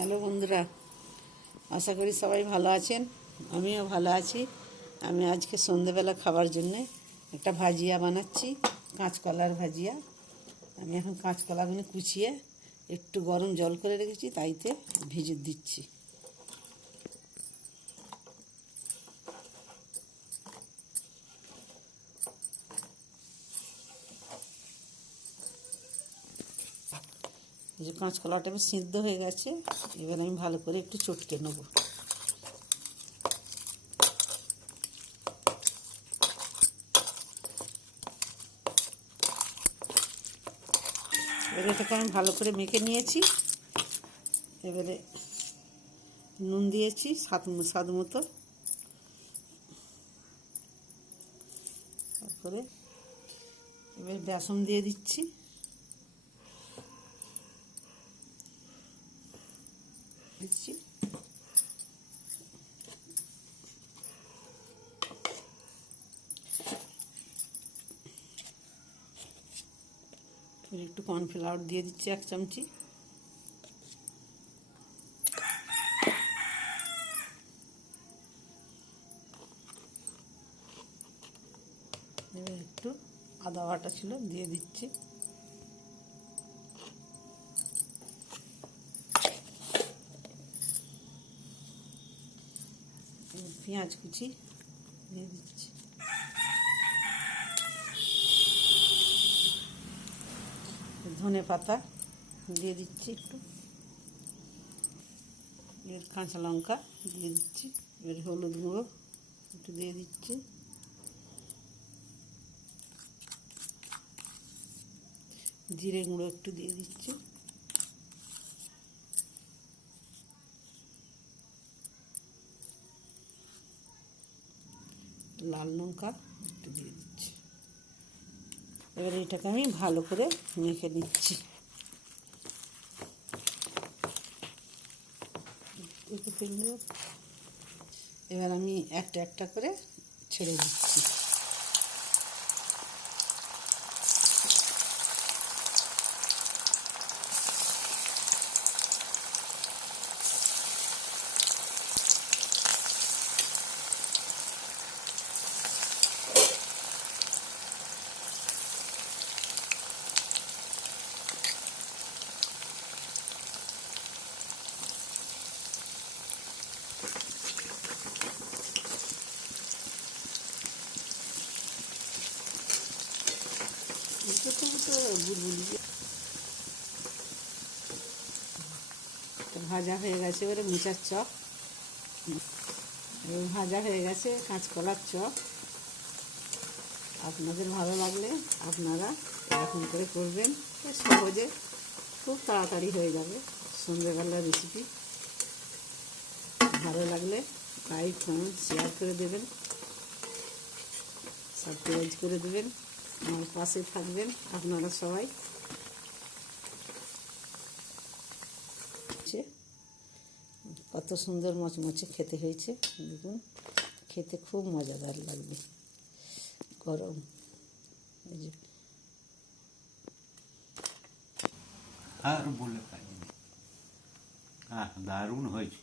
Hello বন্ধুরা, আশা করি সবাই ভালো আছেন। আমিও ভালো আছি। আমি আজকে সন্ধেবেলা খাবার জন্যে একটা ভাজিয়া বানাচ্ছি, কাঁচকলার ভাজিয়া। আমি এখন কাঁচকলাগুলো কুচিয়ে একটু গরম জল করে রেখেছি, তাইতে ভিজে দিচ্ছি। এই যে কাঁচকলাটা আমি সিদ্ধ হয়ে গেছে, এবার আমি ভালো করে একটু চটকে নেবো। এবার এটাকে আমি ভালো করে মেখে নিয়েছি। এবারে নুন দিয়েছি স্বাদ মতো। তারপরে এবার বেসন দিয়ে দিচ্ছি। একটু কর্নফ্লাওয়ার দিয়ে দিচ্ছি 1 চামচি। এবার একটু আদা বাটা ছিল দিয়ে দিচ্ছি। পেঁয়াজ কুচি দিয়ে দিচ্ছি। ধনে পাতা দিয়ে দিচ্ছি একটু। এর কাঁচা লঙ্কা দিয়ে দিচ্ছি। এর হলুদ গুঁড়ো একটু দিয়ে দিচ্ছি। জিরে গুঁড়ো একটু দিয়ে দিচ্ছি। লাল লঙ্কা একটু দিয়ে দিচ্ছি। এবার এটাকে আমি ভালো করে মেখে নিচ্ছি। এবার আমি একটা একটা করে ছেড়ে দিচ্ছি। ভাজা হয়ে গেছে। এবারে মোচার চপ ভাজা হয়ে গেছে। কাঁচকলার চপ আপনাদের ভালো লাগলে আপনারা এরকম করে করবেন, সহজে খুব তাড়াতাড়ি হয়ে যাবে। সন্ধ্যেবেলার রেসিপি ভালো লাগলে লাইক কমেন্ট শেয়ার করে দেবেন, সাবস্ক্রাইব করে দেবেন, আমার পাশে থাকবেন আপনারা সবাই। কত সুন্দর মচমচে খেতে হয়েছে দেখুন, খেতে খুব মজাদার লাগবে গরম। এই যে আর বলে পাইনি, দারুণ হয়েছে।